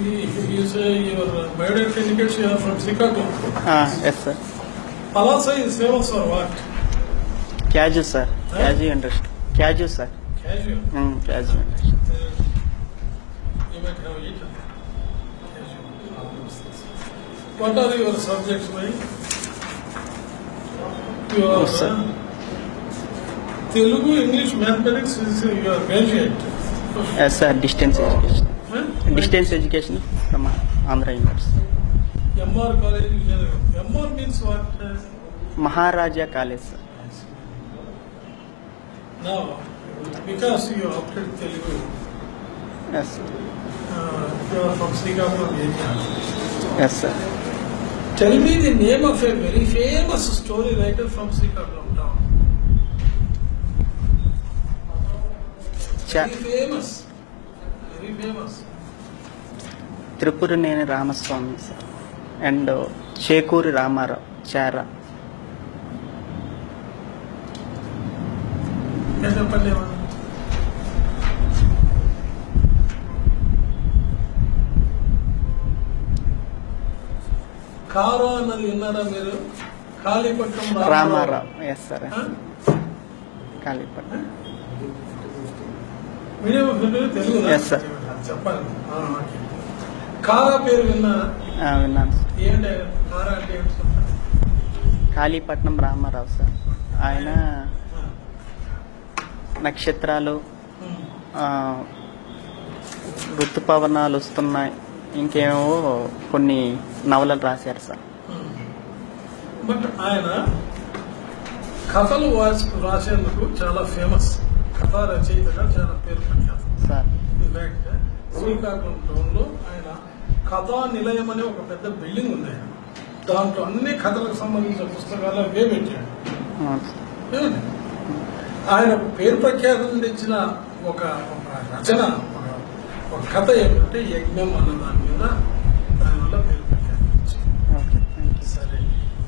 You say your biodata indicates you are from Srikakulam. Ah, yes, sir. Palasa is famous for what? Casual, sir. Huh? Casual industry. Casual, sir. Casual? Mm, casual industry. Uh, you might have eaten. Casual. What are your subjects, mate? Your, no, sir. Uh, Telugu, English, Mathematics is your graduate. Yes, sir. Distance education. distance education from uh, Andhra University. MR College, MR means what, Maharaja college sir Now, because you opted Telugu, yes, sir. Uh, you are from Srikakulam area. Yes, sir. Tell me the name of a very famous story writer from Srikakulam town. Very famous. Tripuraneni Ramaswamy sir and Chekuri Ramarao చారా ఏం చెప్పండి ఏమన్నా? కారా అన్నది విన్నారా మీరు? Kalipatnam Ramarao. Yes sir? Kalipatnam. చెప్పాలి. కారా పేరు విన్నాను సార్ చెప్తారా? కాళీపట్నం రామారావు సార్ ఆయన. నక్షత్రాలు ఋతుపవనాలు వస్తున్నాయి. ఇంకేమో కొన్ని నవలలు రాశారు సార్ బట్ ఆయన కథలు రాసేందుకు చాలా ఫేమస్ కథా రచయితగా చాలా పేరు ప్రఖ్యాతం సార్. ఇన్ఫాక్ట్ శ్రీకాకుళం టౌన్లో ఆయన కథా నిలయం అనే ఒక పెద్ద బిల్డింగ్ ఉంది ఆయన. దాంట్లో అన్ని కథలకు సంబంధించిన పుస్తకాలు అవే పెట్టాడు? ఆయన పేరు ప్రఖ్యాతం తెచ్చిన ఒక ఒక రచన ఒక- కథ ఏమిటంటే యజ్ఞం అన్న దాని మీద దానివల్ల పేరు ప్రఖ్యాతం యూ సార్.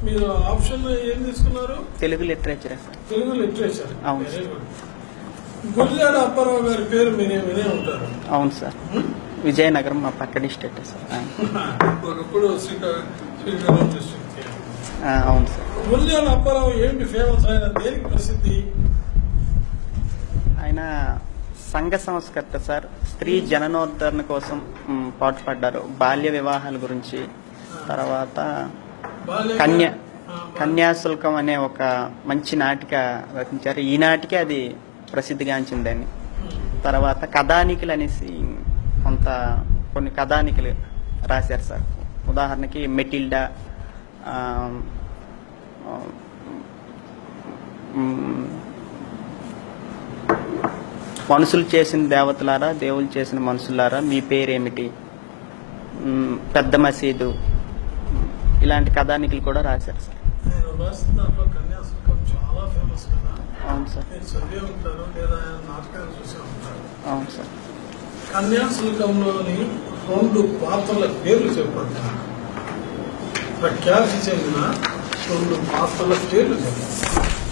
మీరు ఆప్షన్ ఏం తీసుకున్నారు? తెలుగు లిటరేచరే సార్. తెలుగు లిటరేచర్. అవును. వెరీ గుడ్ అప్పారావు గారి పేరు వినే వినే ఉంటారు. అవును సార్. విజయనగరం మా పక్క డిస్ట్రిక్ట్ సార్. ఒకప్పుడు శ్రీకాకుళం డిస్ట్రిక్ట్ అవును సార్. అప్పారావు ఏంటి ఫేమస్ ఆయన దేనికి ప్రసిద్ధి? ఆయన సంఘ సంస్కర్త సార్. స్త్రీ జననోద్ధరణ కోసం పాటుపడ్డారు. బాల్య వివాహాల గురించి తర్వాత కన్య కన్యాశుల్కం అనే ఒక మంచి నాటిక రచించారు. ఈ నాటిక అది ప్రసిద్ధిగాంచిందని. తర్వాత కథానికలు అనేసి కొంత కొన్ని కథానికలు రాశారు సార్. ఉదాహరణకి మెటిల్డా మనుషులు చేసిన దేవతలారా దేవుళ్ళు చేసిన మనుషులారా మీ పేరేమిటి? పెద్ద మసీదు ఇలాంటి కథానికలు కూడా రాశారు సార్. సార్. అవును సార్. కన్యాశుల్కంలోని రెండు పాత్రల పేర్లు చెప్పండి. ప్రఖ్యాతి చెందిన రెండు పాత్రల పేర్లు చెప్పండి.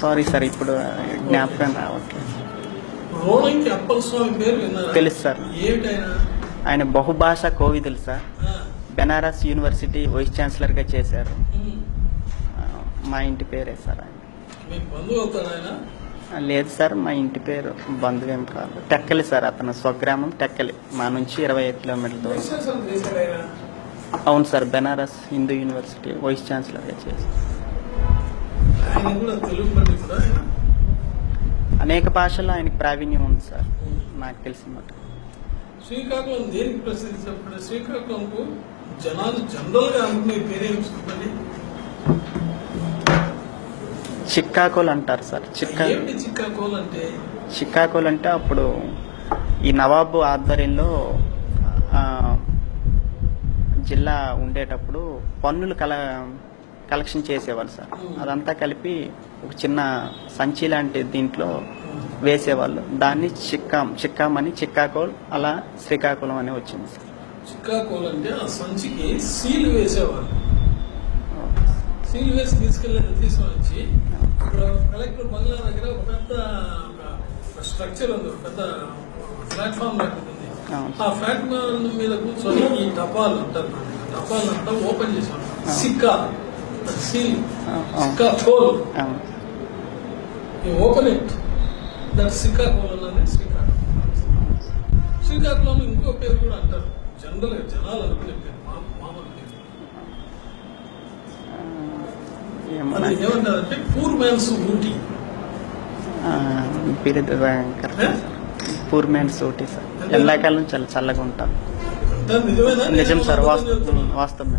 సారీ సార్ ఇప్పుడు జ్ఞాపకం రావట్లేదు. తెలుసు సార్. ఆయన బహుభాషా కోవిదులు సార్. బెనారస్ యూనివర్సిటీ వైస్ ఛాన్సలర్గా చేశారు. మా ఇంటి పేరే సార్ ఆయన. లేదు సార్ మా ఇంటి పేరు బంధువేం కాదు. టెక్కలి సార్ అతను స్వగ్రామం టెక్కలి మా నుంచి ఇరవై ఐదు కిలోమీటర్ల దూరం. అవును sir Banaras Hindu university vice ఛాన్సలర్గా చేశారు అనేక భాషల్లో ఆయనకి ప్రావీణ్యం ఉంది సార్. నాకు తెలిసిన మాట శ్రీకాకుళం దేనికి ప్రసిద్ధి చెప్పండి? శ్రీకాకుళంకు జనాలు జనరల్గా అనుకునే పేరేమి చెప్పండి? చిక్కాకోలు అంటారు సార్. చిక్కా చిక్కాకోల్ అంటే? చికాగోలు అంటే అప్పుడు ఈ నవాబు ఆధ్వర్యంలో జిల్లా ఉండేటప్పుడు పన్నులు కల కలెక్షన్ చేసేవాళ్ళు సార్. అదంతా కలిపి ఒక చిన్న సంచి లాంటి దీంట్లో వేసేవాళ్ళు. దాన్ని చిక్కాం చిక్కాం అని చిక్కాకోల్ అలా శ్రీకాకుళం అని వచ్చింది సార్. చిక్కాకోల్ అంటే ఆ సంచికి సీల్ వేసేవారు సీల్ వేసి తీసుకెళ్ళి తీసుకొని కలెక్టర్ బంగ్లా దగ్గర ఒక పెద్ద స్ట్రక్చర్ ఉంది పెద్ద ప్లాట్ఫామ్ లాంటిది ఉంది. ఆ ప్లాట్ఫామ్ మీద కూర్చొని ఈ టపాలు అంటారు టపాలు అంతా ఓపెన్ చేసాం సిక్కా. సీల్ అవును. సిక్కా కోల్ అవును You open it. శ్రీకాకుళం అన్నది శ్రీకాకుళం శ్రీకాకుళం ఇంకో పేరు కూడా అంటారు. జనరల్ జనాలు అనుకునే పేరు అది ఏమంటారంటే poor man's Ooty poor man సూటి సార్ ఎండాకాలం చాలా చల్లగా ఉంటాం. నిజం సార్ నేను వాస్తవం